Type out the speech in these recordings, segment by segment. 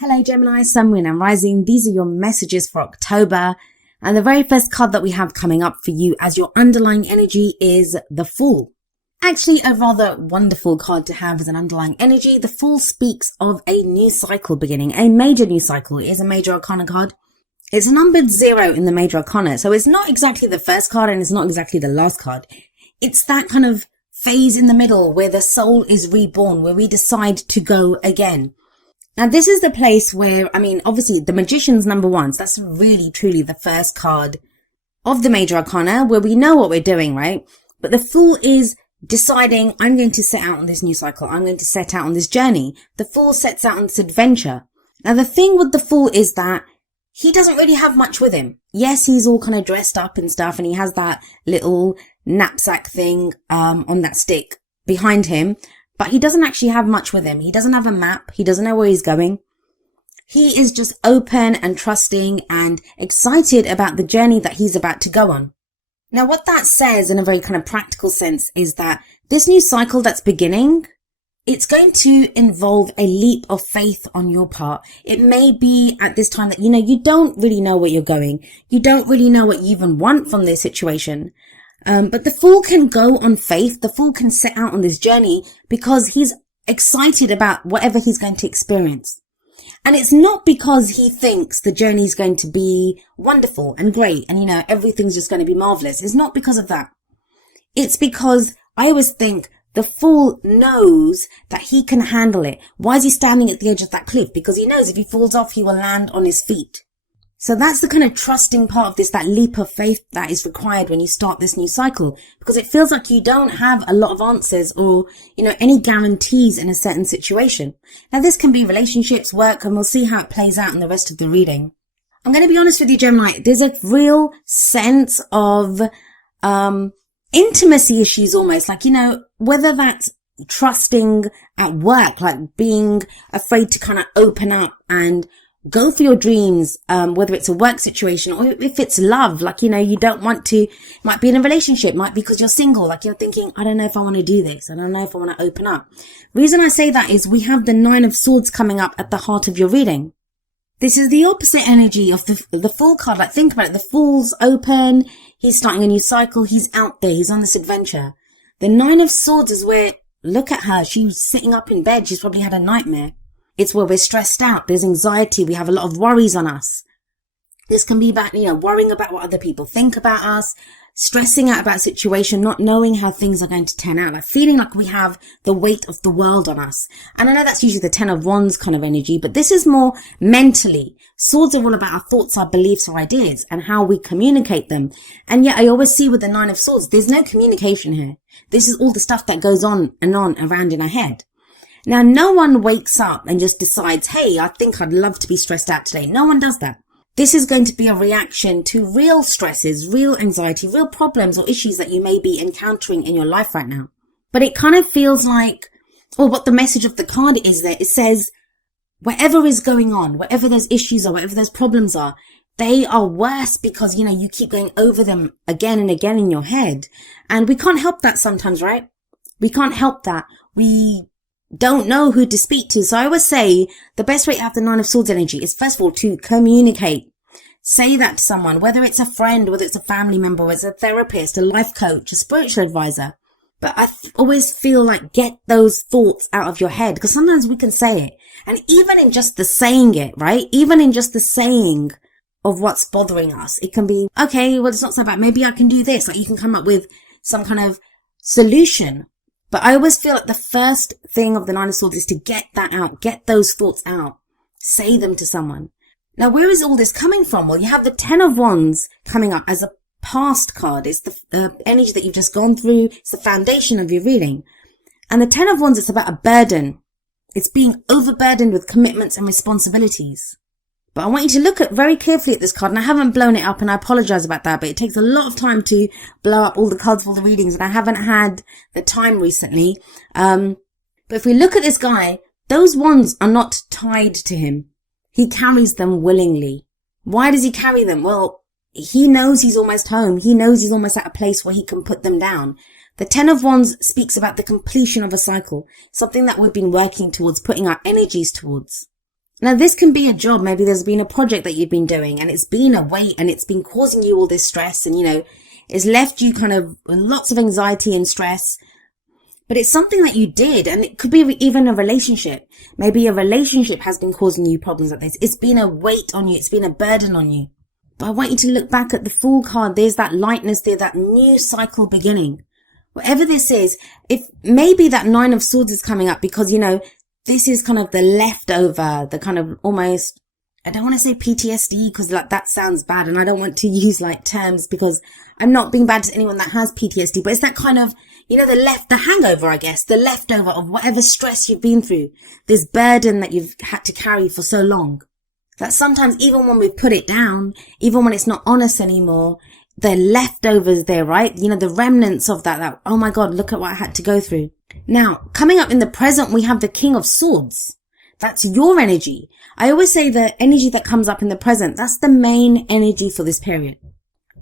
Hello Gemini, Sun, Moon and Rising. These are your messages for October. And the very first card that we have coming up for you as your underlying energy is the Fool. Actually, a rather wonderful card to have as an underlying energy. The Fool speaks of a new cycle beginning, a major new cycle. It is a major arcana card. It's numbered 0 in the major arcana. So it's not exactly the first card and it's not exactly the last card. It's that kind of phase in the middle where the soul is reborn, where we decide to go again. Now, this is the place where, obviously the Magician's number 1. So that's really, truly the first card of the major arcana where we know what we're doing, right? But the Fool is deciding, I'm going to set out on this new cycle. I'm going to set out on this journey. The Fool sets out on this adventure. Now, the thing with the Fool is that he doesn't really have much with him. Yes, he's all kind of dressed up and stuff, and he has that little knapsack thing on that stick behind him. But he doesn't actually have much with him. He doesn't have a map. He doesn't know where he's going. He is just open and trusting and excited about the journey that he's about to go on. Now, what that says in a very kind of practical sense is that this new cycle that's beginning, it's going to involve a leap of faith on your part. It may be at this time that, you don't really know where you're going. You don't really know what you even want from this situation. But the Fool can go on faith. The Fool can set out on this journey because he's excited about whatever he's going to experience. And it's not because he thinks the journey is going to be wonderful and great and, everything's just going to be marvelous. It's not because of that. It's because I always think the Fool knows that he can handle it. Why is he standing at the edge of that cliff? Because he knows if he falls off, he will land on his feet. So that's the kind of trusting part of this, that leap of faith that is required when you start this new cycle, because it feels like you don't have a lot of answers or, any guarantees in a certain situation. Now, this can be relationships, work, and we'll see how it plays out in the rest of the reading. I'm going to be honest with you, Gemini. There's a real sense of, intimacy issues almost, like, whether that's trusting at work, like being afraid to kind of open up and go for your dreams, whether it's a work situation or if it's love, like, you don't want to, might be in a relationship, might be because you're single, like you're thinking, I don't know if I want to do this. I don't know if I want to open up. Reason I say that is we have the 9 of Swords coming up at the heart of your reading. This is the opposite energy of the Fool card. Like, think about it. The Fool's open. He's starting a new cycle. He's out there. He's on this adventure. The 9 of Swords is where, look at her. She's sitting up in bed. She's probably had a nightmare. It's where we're stressed out. There's anxiety. We have a lot of worries on us. This can be about, worrying about what other people think about us, stressing out about a situation, not knowing how things are going to turn out, like feeling like we have the weight of the world on us. And I know that's usually the 10 of Wands kind of energy, but this is more mentally. Swords are all about our thoughts, our beliefs, our ideas, and how we communicate them. And yet I always see with the 9 of Swords, there's no communication here. This is all the stuff that goes on and on around in our head. Now, no one wakes up and just decides, hey, I think I'd love to be stressed out today. No one does that. This is going to be a reaction to real stresses, real anxiety, real problems or issues that you may be encountering in your life right now. But it kind of feels like, or what the message of the card is there, it says, whatever is going on, whatever those issues are, whatever those problems are, they are worse because, you keep going over them again and again in your head. And we can't help that sometimes, right? We can't help that. We don't know who to speak to. So I always say the best way to have the 9 of Swords energy is, first of all, to communicate. Say that to someone, whether it's a friend, whether it's a family member, whether it's a therapist, a life coach, a spiritual advisor. But I always feel like get those thoughts out of your head, because sometimes we can say it. And even in just the saying it, right? Even in just the saying of what's bothering us, it can be, okay, well, it's not so bad. Maybe I can do this. Like, you can come up with some kind of solution. But I always feel like the first thing of the 9 of Swords is to get that out, get those thoughts out, say them to someone. Now, where is all this coming from? Well, you have the 10 of Wands coming up as a past card. It's the energy that you've just gone through. It's the foundation of your reading. And the 10 of Wands, it's about a burden. It's being overburdened with commitments and responsibilities. But I want you to look at very carefully at this card, and I haven't blown it up, and I apologize about that, but it takes a lot of time to blow up all the cards for the readings, and I haven't had the time recently. But if we look at this guy, those wands are not tied to him. He carries them willingly. Why does he carry them? Well, he knows he's almost home. He knows he's almost at a place where he can put them down. The 10 of Wands speaks about the completion of a cycle, something that we've been working towards, putting our energies towards. Now, this can be a job. Maybe there's been a project that you've been doing and it's been a weight and it's been causing you all this stress and, it's left you kind of with lots of anxiety and stress. But it's something that you did, and it could be even a relationship. Maybe a relationship has been causing you problems like this. It's been a weight on you. It's been a burden on you. But I want you to look back at the Fool card. There's that lightness there, that new cycle beginning. Whatever this is, if maybe that Nine of Swords is coming up because, this is kind of the leftover, the kind of almost, I don't want to say PTSD because that sounds bad, and I don't want to use terms because I'm not being bad to anyone that has PTSD, but it's that kind of, the hangover, I guess, the leftover of whatever stress you've been through, this burden that you've had to carry for so long. That sometimes even when we put it down, even when it's not on us anymore, the leftovers there, right? The remnants of that, oh my God, look at what I had to go through. Now, coming up in the present, we have the King of Swords. That's your energy. I always say the energy that comes up in the present, that's the main energy for this period.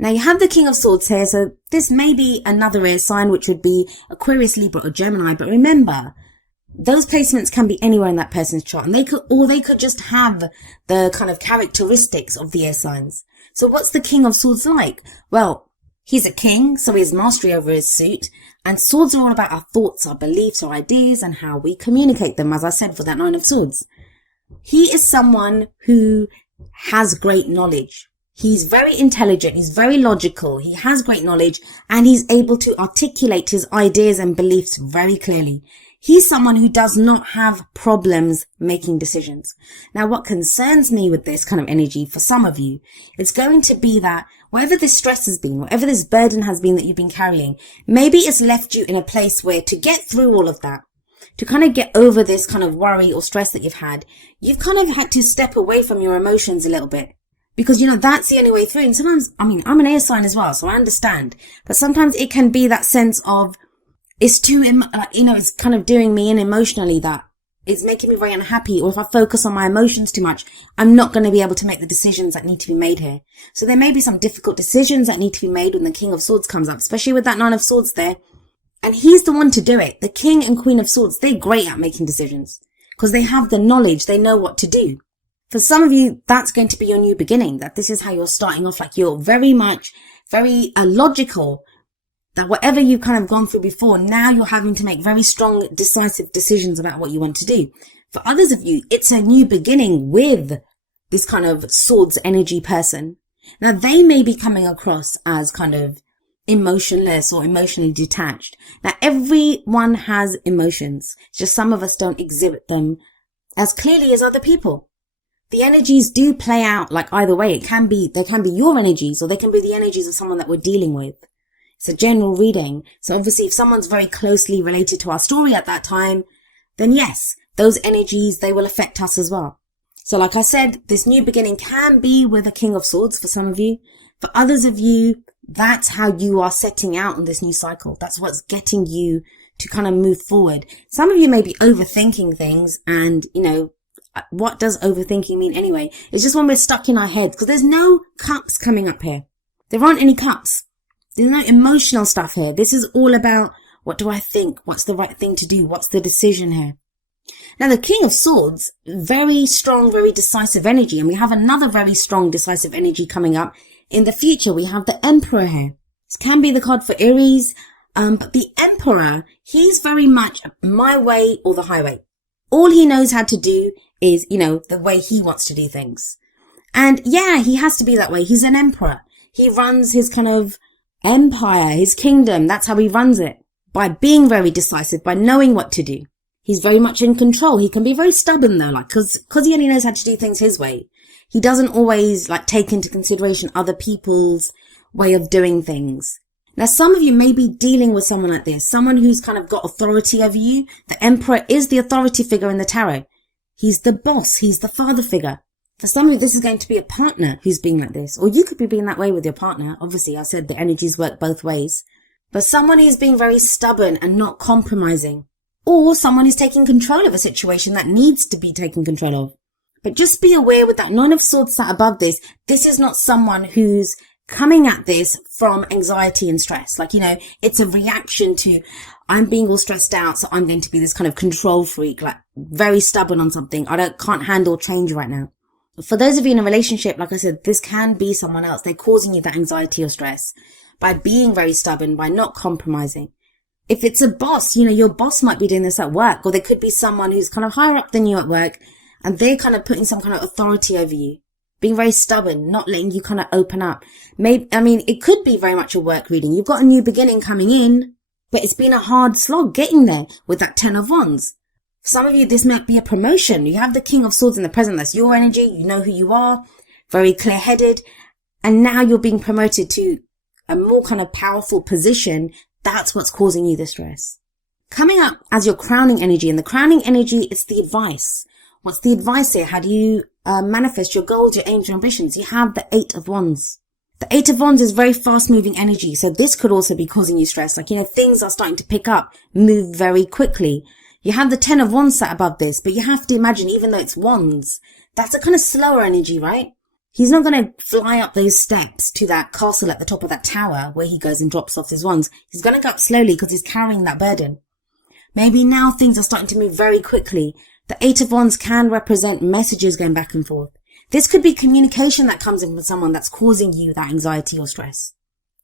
Now, you have the King of Swords here, so this may be another air sign, which would be Aquarius, Libra, or Gemini. But remember, those placements can be anywhere in that person's chart, and they could just have the kind of characteristics of the air signs. So what's the King of Swords like? Well, he's a king, so he has mastery over his suit, and swords are all about our thoughts, our beliefs, our ideas, and how we communicate them, as I said, for that Nine of Swords. He is someone who has great knowledge. He's very intelligent, he's very logical, he has great knowledge, and he's able to articulate his ideas and beliefs very clearly. He's someone who does not have problems making decisions. Now, what concerns me with this kind of energy for some of you, it's going to be that whatever this stress has been, whatever this burden has been that you've been carrying, maybe it's left you in a place where to get through all of that, to kind of get over this kind of worry or stress that you've kind of had to step away from your emotions a little bit. Because, that's the only way through. And sometimes, I'm an air sign as well, so I understand. But sometimes it can be that sense of, it's too, it's kind of doing me in emotionally, that it's making me very unhappy. Or if I focus on my emotions too much, I'm not going to be able to make the decisions that need to be made here. So there may be some difficult decisions that need to be made when the King of Swords comes up, especially with that Nine of Swords there. And he's the one to do it. The King and Queen of Swords, they're great at making decisions because they have the knowledge. They know what to do. For some of you, that's going to be your new beginning, that this is how you're starting off, you're very logical, that whatever you've kind of gone through before, now you're having to make very strong, decisive decisions about what you want to do. For others of you, it's a new beginning with this kind of swords energy person. Now, they may be coming across as kind of emotionless or emotionally detached. Now, everyone has emotions. It's just some of us don't exhibit them as clearly as other people. The energies do play out either way. They can be your energies, or they can be the energies of someone that we're dealing with. It's a general reading. So obviously if someone's very closely related to our story at that time, then yes, those energies, they will affect us as well. So like I said, this new beginning can be with a King of Swords for some of you. For others of you, that's how you are setting out on this new cycle. That's what's getting you to kind of move forward. Some of you may be overthinking things, and what does overthinking mean anyway? It's just when we're stuck in our heads, because there's no cups coming up here. There aren't any cups. There's no emotional stuff here. This is all about, what do I think? What's the right thing to do? What's the decision here? Now, the King of Swords, very strong, very decisive energy. And we have another very strong, decisive energy coming up in the future. We have the Emperor here. This can be the card for Aries. But the Emperor, he's very much my way or the highway. All he knows how to do is, the way he wants to do things. And yeah, he has to be that way. He's an emperor. He runs his kind of empire, his kingdom. That's how he runs it. By being very decisive, by knowing what to do. He's very much in control. He can be very stubborn though, cause he only knows how to do things his way. He doesn't always take into consideration other people's way of doing things. Now, some of you may be dealing with someone like this, someone who's kind of got authority over you. The Emperor is the authority figure in the tarot. He's the boss. He's the father figure. For some of you, this is going to be a partner who's being like this. Or you could be being that way with your partner. Obviously, I said the energies work both ways. But someone who's being very stubborn and not compromising. Or someone who's taking control of a situation that needs to be taken control of. But just be aware with that Nine of Swords sat above this, this is not someone who's coming at this from anxiety and stress. Like, it's a reaction to, I'm being all stressed out, so I'm going to be this kind of control freak, like very stubborn on something. Can't handle change right now. For those of you in a relationship, like I said, this can be someone else. They're causing you that anxiety or stress by being very stubborn, by not compromising. If it's a boss, your boss might be doing this at work, or there could be someone who's kind of higher up than you at work, and they're kind of putting some kind of authority over you, being very stubborn, not letting you kind of open up. It could be very much a work reading. You've got a new beginning coming in, but it's been a hard slog getting there with that 10 of Wands. Some of you, this might be a promotion. You have the King of Swords in the present. That's your energy. You know who you are, very clear-headed. And now you're being promoted to a more kind of powerful position. That's what's causing you the stress. Coming up as your crowning energy, and the crowning energy is the advice. What's the advice here? How do you manifest your goals, your aims, your ambitions? You have the 8 of Wands. The 8 of Wands is very fast-moving energy, so this could also be causing you stress. Like, things are starting to pick up, move very quickly. You have the 10 of Wands sat above this, but you have to imagine, even though it's Wands, that's a kind of slower energy, right? He's not going to fly up those steps to that castle at the top of that tower where he goes and drops off his wands. He's going to go up slowly because he's carrying that burden. Maybe now things are starting to move very quickly. The 8 of Wands can represent messages going back and forth. This could be communication that comes in with someone that's causing you that anxiety or stress.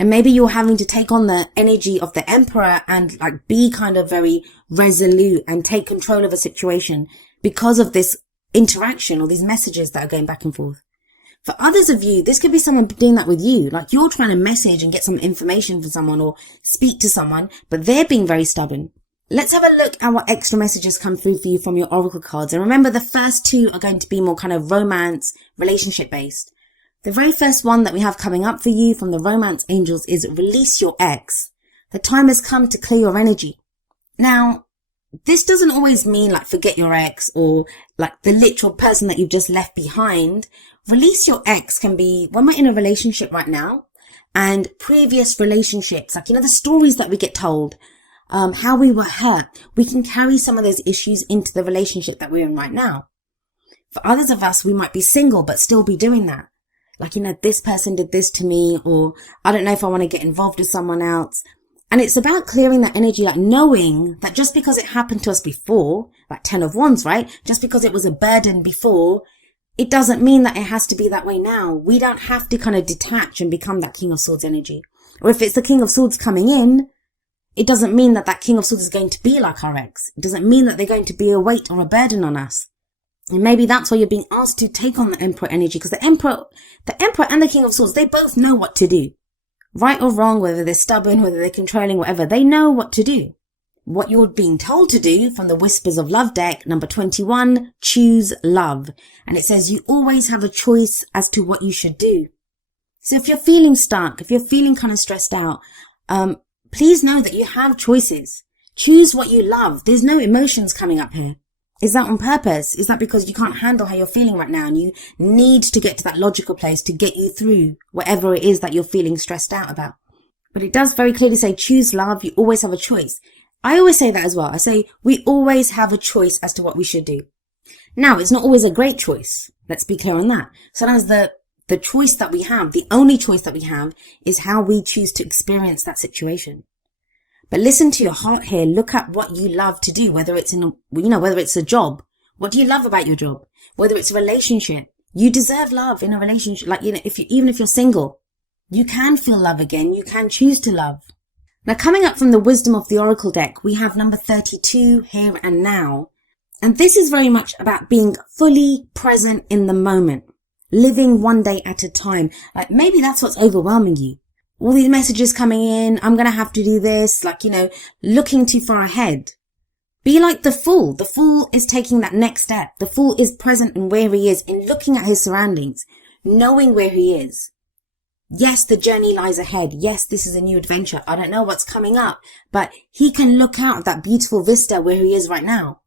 And maybe you're having to take on the energy of the Emperor and be kind of very resolute and take control of a situation because of this interaction or these messages that are going back and forth. For others of you, this could be someone doing that with you. Like, you're trying to message and get some information from someone or speak to someone, but they're being very stubborn. Let's have a look at what extra messages come through for you from your oracle cards. And remember, the first 2 are going to be more kind of romance, relationship based. The very first one that we have coming up for you from the romance angels is release your ex. The time has come to clear your energy. Now, this doesn't always mean forget your ex or the literal person that you've just left behind. Release your ex can be when we're in a relationship right now and previous relationships, the stories that we get told, how we were hurt. We can carry some of those issues into the relationship that we're in right now. For others of us, we might be single but still be doing that. This person did this to me, or I don't know if I want to get involved with someone else. And it's about clearing that energy, knowing that just because it happened to us before, 10 of Wands, right? Just because it was a burden before, it doesn't mean that it has to be that way now. We don't have to kind of detach and become that King of Swords energy. Or if it's the King of Swords coming in, it doesn't mean that that King of Swords is going to be like our ex. It doesn't mean that they're going to be a weight or a burden on us. And maybe that's why you're being asked to take on the Emperor energy, because the Emperor and the King of Swords, they both know what to do. Right or wrong, whether they're stubborn, whether they're controlling, whatever, they know what to do. What you're being told to do from the Whispers of Love deck, number 21, choose love. And it says you always have a choice as to what you should do. So if you're feeling stuck, if you're feeling kind of stressed out, please know that you have choices. Choose what you love. There's no emotions coming up here. Is that on purpose? Is that because you can't handle how you're feeling right now and you need to get to that logical place to get you through whatever it is that you're feeling stressed out about? But it does very clearly say choose love. You always have a choice. I always say that as well. I say we always have a choice as to what we should do. Now, it's not always a great choice. Let's be clear on that. Sometimes the choice that we have, the only choice that we have, is how we choose to experience that situation. But listen to your heart here. Look at what you love to do, whether it's whether it's a job. What do you love about your job? Whether it's a relationship. You deserve love in a relationship. Even if you're single, you can feel love again. You can choose to love. Now, coming up from the Wisdom of the Oracle deck, we have number 32, here and now. And this is very much about being fully present in the moment. Living one day at a time. Maybe that's what's overwhelming you. All these messages coming in, I'm going to have to do this, looking too far ahead. Be like the Fool. The Fool is taking that next step. The Fool is present in where he is, in looking at his surroundings, knowing where he is. Yes, the journey lies ahead. Yes, this is a new adventure. I don't know what's coming up, but he can look out at that beautiful vista where he is right now.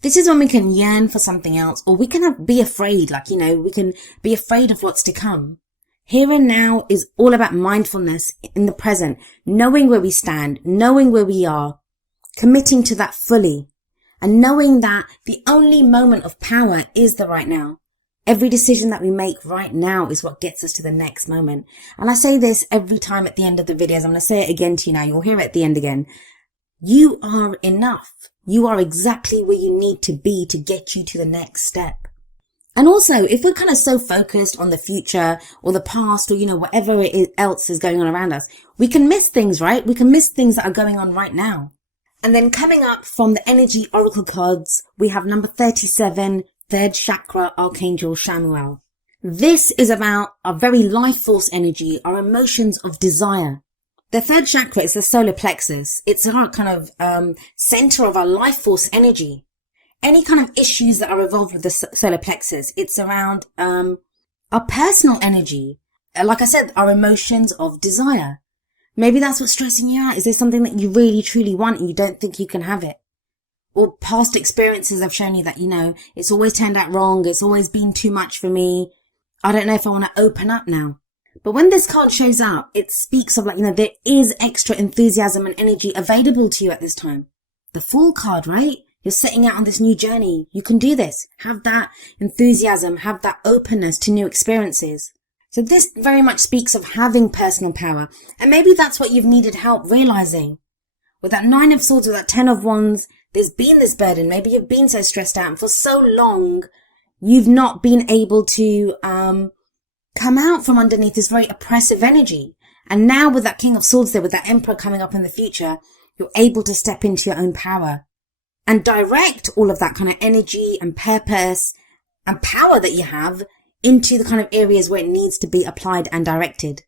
This is when we can yearn for something else, or we can be afraid, we can be afraid of what's to come. Here and now is all about mindfulness in the present, knowing where we stand, knowing where we are, committing to that fully, and knowing that the only moment of power is the right now. Every decision that we make right now is what gets us to the next moment. And I say this every time at the end of the videos. I'm going to say it again to you now. You'll hear it at the end again. You are enough. You are exactly where you need to be to get you to the next step. And also, if we're kind of so focused on the future or the past or, whatever else is going on around us, we can miss things, right? We can miss things that are going on right now. And then coming up from the energy oracle cards, we have number 37, third chakra, Archangel Chamuel. This is about our very life force energy, our emotions of desire. The third chakra is the solar plexus. It's our kind of center of our life force energy. Any kind of issues that are involved with the solar plexus, it's around our personal energy. Like I said, our emotions of desire. Maybe that's what's stressing you out. Is there something that you really, truly want and you don't think you can have it? Or past experiences have shown you that, it's always turned out wrong. It's always been too much for me. I don't know if I want to open up now. But when this card shows up, it speaks of there is extra enthusiasm and energy available to you at this time. The Fool card, right? You're setting out on this new journey. You can do this. Have that enthusiasm, have that openness to new experiences. So this very much speaks of having personal power. And maybe that's what you've needed help realizing. With that 9 of Swords, with that 10 of Wands, there's been this burden. Maybe you've been so stressed out and for so long, you've not been able to come out from underneath this very oppressive energy. And now with that King of Swords there, with that Emperor coming up in the future, you're able to step into your own power and direct all of that kind of energy and purpose and power that you have into the kind of areas where it needs to be applied and directed.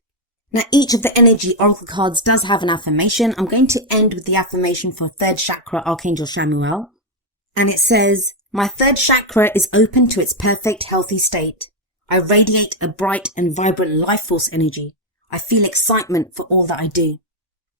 Now, each of the energy oracle cards does have an affirmation. I'm going to end with the affirmation for third chakra, Archangel Chamuel. And it says, my third chakra is open to its perfect, healthy state. I radiate a bright and vibrant life force energy. I feel excitement for all that I do.